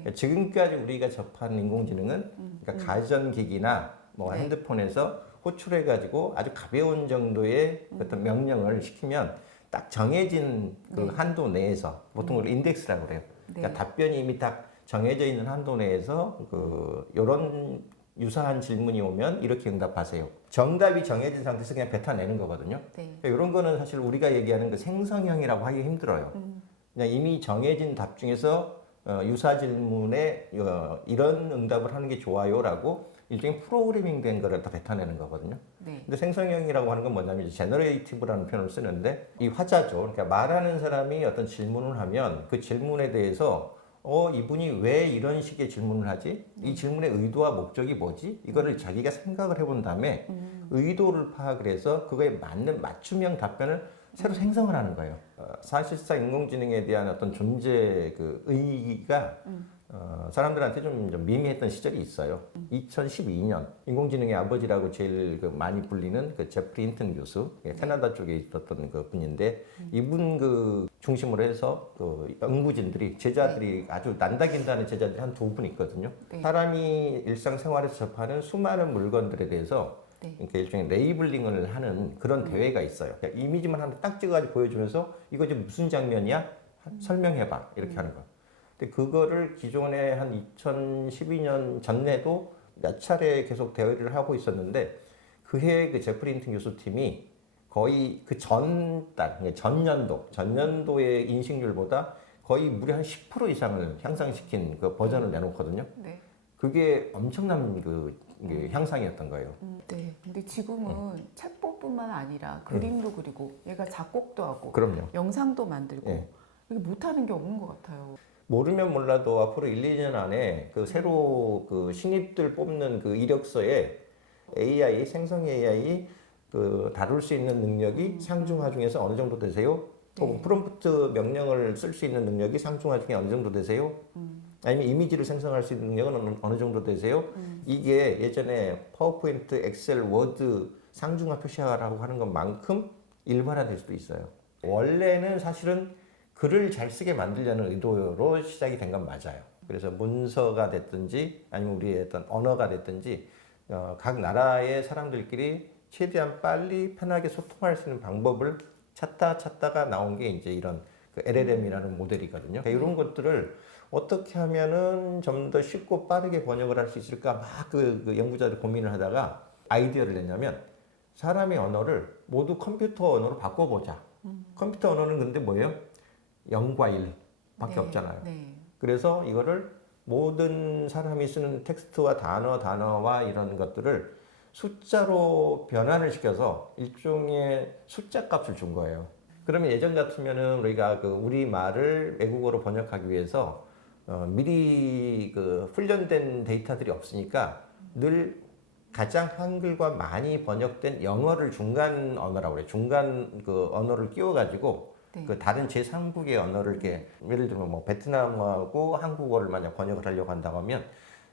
그러니까 지금까지 우리가 접한 인공지능은 그러니까 가전기기나 뭐 네. 핸드폰에서 호출해가지고 아주 가벼운 정도의 어떤 명령을 시키면 딱 정해진 그 네. 한도 내에서 보통 우리 인덱스라고 그래요. 그러니까 네. 답변이 이미 딱 정해져 있는 한도 내에서 그 요런 유사한 질문이 오면 이렇게 응답하세요. 정답이 정해진 상태에서 그냥 뱉어내는 거거든요. 네. 그러니까 이런 거는 사실 우리가 얘기하는 그 생성형이라고 하기 힘들어요. 그냥 이미 정해진 답 중에서 유사 질문에 이런 응답을 하는 게 좋아요라고 일종의 프로그래밍 된 거를 다 뱉어내는 거거든요. 네. 근데 생성형이라고 하는 건 뭐냐면 이제 제너레이티브라는 표현을 쓰는데 이 화자죠. 그러니까 말하는 사람이 어떤 질문을 하면 그 질문에 대해서 이분이 왜 이런 식의 질문을 하지? 이 질문의 의도와 목적이 뭐지? 이거를 자기가 생각을 해본 다음에 의도를 파악을 해서 그거에 맞는 맞춤형 답변을 새로 생성을 하는 거예요. 사실상 인공지능에 대한 어떤 존재 그 의의가 사람들한테 좀 미미했던 시절이 있어요. 2012년 인공지능의 아버지라고 제일 그 많이 불리는 그 제프리 힌튼 교수, 캐나다 쪽에 있었던 그 분인데 이분 그 중심으로 해서 그 연구진들이 제자들이 아주 난다긴다는 제자들이 한 두 분 있거든요. 네. 사람이 일상생활에서 접하는 수많은 물건들에 대해서 네. 그러니까 일종의 레이블링을 하는 그런 대회가 있어요. 그러니까 이미지만 하나 딱 찍어가지고 보여주면서 이거 지금 무슨 장면이야? 설명해봐 이렇게 하는 거. 근데 그거를 기존에 한 2012년 전에도 몇 차례 계속 대회를 하고 있었는데 그해 그 제프리 힌튼 교수 팀이 거의 그 전달, 전년도의 인식률보다 거의 무려 한 10% 이상을 향상시킨 그 버전을 내놓거든요. 네. 그게 엄청난 이게 향상이었던 거예요. 네. 근데 지금은 챗봇뿐만 아니라 그림도 그리고 얘가 작곡도 하고 그럼요. 영상도 만들고 예. 이게 못하는 게 없는 것 같아요. 모르면 몰라도 앞으로 1, 2년 안에 그 새로 그 신입들 뽑는 그 이력서에 AI, 생성 AI 그 다룰 수 있는 능력이 상중하 중에서 어느 정도 되세요? 혹은 네. 프롬프트 명령을 쓸 수 있는 능력이 상중하 중에 어느 정도 되세요? 아니면 이미지를 생성할 수 있는 능력은 어느 정도 되세요? 이게 예전에 파워포인트, 엑셀, 워드 상중하 표시하라고 하는 것만큼 일반화될 수도 있어요. 원래는 사실은 글을 잘 쓰게 만들려는 의도로 시작이 된 건 맞아요. 그래서 문서가 됐든지 아니면 우리의 어떤 언어가 됐든지 각 나라의 사람들끼리 최대한 빨리 편하게 소통할 수 있는 방법을 찾다가 나온 게 이제 이런 그 LLM이라는 모델이거든요. 그러니까 이런 것들을 어떻게 하면은 좀 더 쉽고 빠르게 번역을 할 수 있을까 막 그 연구자들 고민을 하다가 아이디어를 냈냐면 사람의 언어를 모두 컴퓨터 언어로 바꿔보자. 컴퓨터 언어는 근데 뭐예요? 0과 1밖에 네. 없잖아요. 네. 그래서 이거를 모든 사람이 쓰는 텍스트와 단어와 이런 것들을 숫자로 변환을 시켜서 일종의 숫자 값을 준 거예요. 그러면 예전 같으면은 우리가 그 우리 말을 외국어로 번역하기 위해서 미리 그 훈련된 데이터들이 없으니까 늘 가장 한글과 많이 번역된 영어를 중간 언어라고 그래요. 중간 그 언어를 끼워가지고 네. 그 다른 제3국의 언어를 이렇게 예를 들면 뭐 베트남어하고 한국어를 만약 번역을 하려고 한다고 하면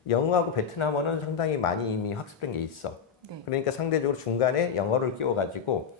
영어하고 베트남어는 상당히 많이 이미 학습된 게 있어. 네. 그러니까 상대적으로 중간에 영어를 끼워가지고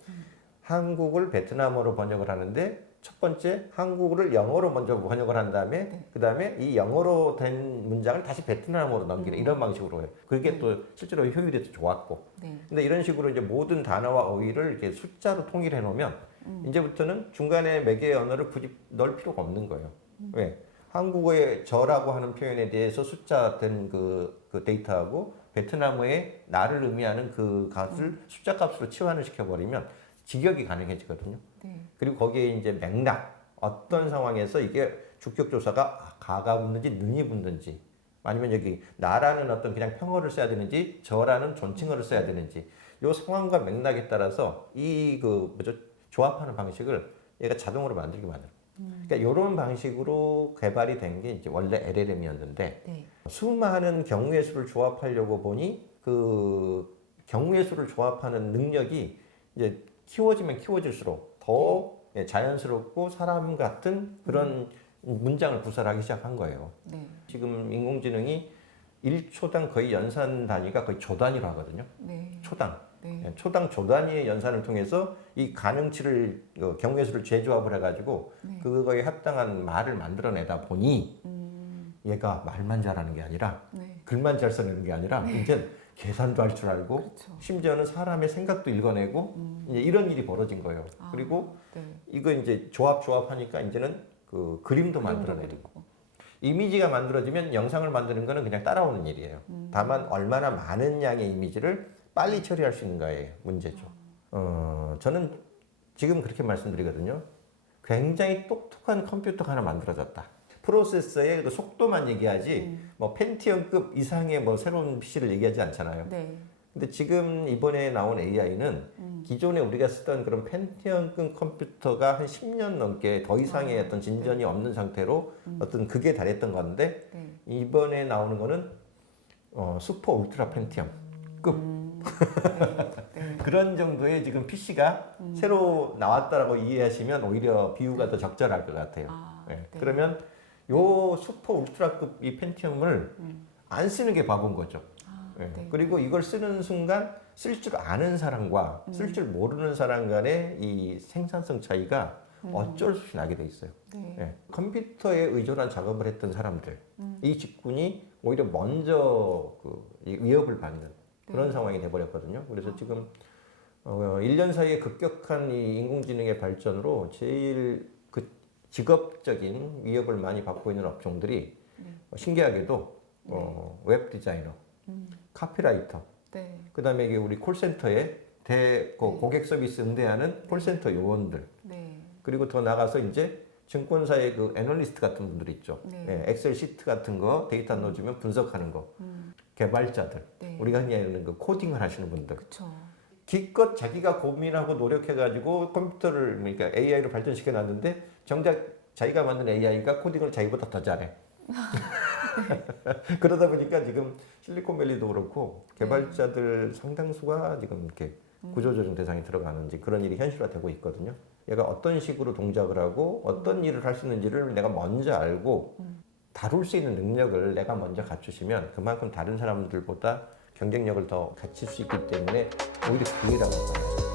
한국을 베트남어로 번역을 하는데 첫 번째 한국어를 영어로 먼저 번역을 한 다음에 그 다음에 이 영어로 된 문장을 다시 베트남어로 넘기는 이런 방식으로 해요. 그게 또 실제로 효율이 더 좋았고. 네. 근데 이런 식으로 이제 모든 단어와 어휘를 이렇게 숫자로 통일해 놓으면 이제부터는 중간에 매개의 언어를 굳이 넣을 필요가 없는 거예요. 왜? 한국어의 저라고 하는 표현에 대해서 숫자 된 그 데이터하고 베트남어의 나를 의미하는 그 값을 숫자 값으로 치환을 시켜버리면 직역이 가능해지거든요. 네. 그리고 거기에 이제 맥락, 어떤 상황에서 이게 주격 조사가 가가 붙는지 능이 붙는지 아니면 여기 나라는 어떤 그냥 평어를 써야 되는지 저라는 존칭어를 써야 되는지 이 상황과 맥락에 따라서 이 그 뭐죠 조합하는 방식을 얘가 자동으로 만들게 만들어. 그러니까 이런 방식으로 개발이 된 게 이제 원래 LLM이었는데 네. 수많은 경우의 수를 조합하려고 보니 그 경우의 수를 조합하는 능력이 이제 키워지면 키워질수록 더 자연스럽고 사람 같은 그런 문장을 구사하기 시작한 거예요. 네. 지금 인공지능이 1초당 거의 연산 단위가 거의 조 단위로 하거든요. 네. 초당. 네. 초당 조 단위의 연산을 통해서 이 가능치를 경우의 수를 재조합을 해가지고 그거에 합당한 말을 만들어내다 보니 얘가 말만 잘하는 게 아니라 네. 글만 잘 써내는 게 아니라 이제 계산도 할 줄 알고 그렇죠. 심지어는 사람의 생각도 읽어내고 이제 이런 일이 벌어진 거예요. 아, 그리고 네. 이거 이제 조합하니까 이제는 그 그림도 만들어내고 그리고. 이미지가 만들어지면 영상을 만드는 거는 그냥 따라오는 일이에요. 다만 얼마나 많은 양의 이미지를 빨리 처리할 수 있는가의 문제죠. 저는 지금 그렇게 말씀드리거든요. 굉장히 똑똑한 컴퓨터가 하나 만들어졌다. 프로세서의 그 속도만 얘기하지 뭐 펜티엄급 이상의 뭐 새로운 PC를 얘기하지 않잖아요. 네. 근데 지금 이번에 나온 AI는 기존에 우리가 쓰던 그런 펜티엄급 컴퓨터가 한 10년 넘게 더 이상의 어떤 진전이 없는 상태로 어떤 극에 달했던 건데 네. 이번에 나오는 거는 슈퍼 울트라 펜티엄급 네. 그런 정도의 지금 PC가 새로 나왔다라고 이해하시면 오히려 비유가 더 적절할 것 같아요. 아, 네. 네. 그러면 요 슈퍼 울트라급 이 펜티엄을 안 쓰는 게 바본 거죠. 네. 네. 그리고 이걸 쓰는 순간 쓸 줄 아는 사람과 쓸 줄 모르는 사람 간의 이 생산성 차이가 어쩔 수 없이 나게 돼 있어요. 네. 네. 컴퓨터에 의존한 작업을 했던 사람들, 이 직군이 오히려 먼저 이 위협을 받는 그런 상황이 돼버렸거든요. 그래서 지금 1년 사이에 급격한 이 인공지능의 발전으로 제일 그 직업적인 위협을 많이 받고 있는 업종들이 신기하게도 웹 디자이너, 카피라이터, 네. 그다음에 이게 우리 콜센터에 고객 서비스 응대하는 콜센터 요원들, 네. 그리고 더 나가서 이제 증권사의 그 애널리스트 같은 분들 있죠. 네. 예, 엑셀 시트 같은 거 데이터 넣어주면 분석하는 거, 개발자들, 네. 우리가 흔히 하는 그 코딩을 하시는 분들. 그렇죠. 기껏 자기가 고민하고 노력해가지고 컴퓨터를 그러니까 AI로 발전시켜 놨는데 정작 자기가 만든 AI가 코딩을 자기보다 더 잘해. 그러다 보니까 지금 실리콘밸리도 그렇고 개발자들 상당수가 지금 이렇게 구조조정 대상에 들어가는지 그런 일이 현실화되고 있거든요. 얘가 어떤 식으로 동작을 하고 어떤 일을 할 수 있는지를 내가 먼저 알고 다룰 수 있는 능력을 내가 먼저 갖추시면 그만큼 다른 사람들보다 경쟁력을 더 갖출 수 있기 때문에 오히려 기회라고 봐요.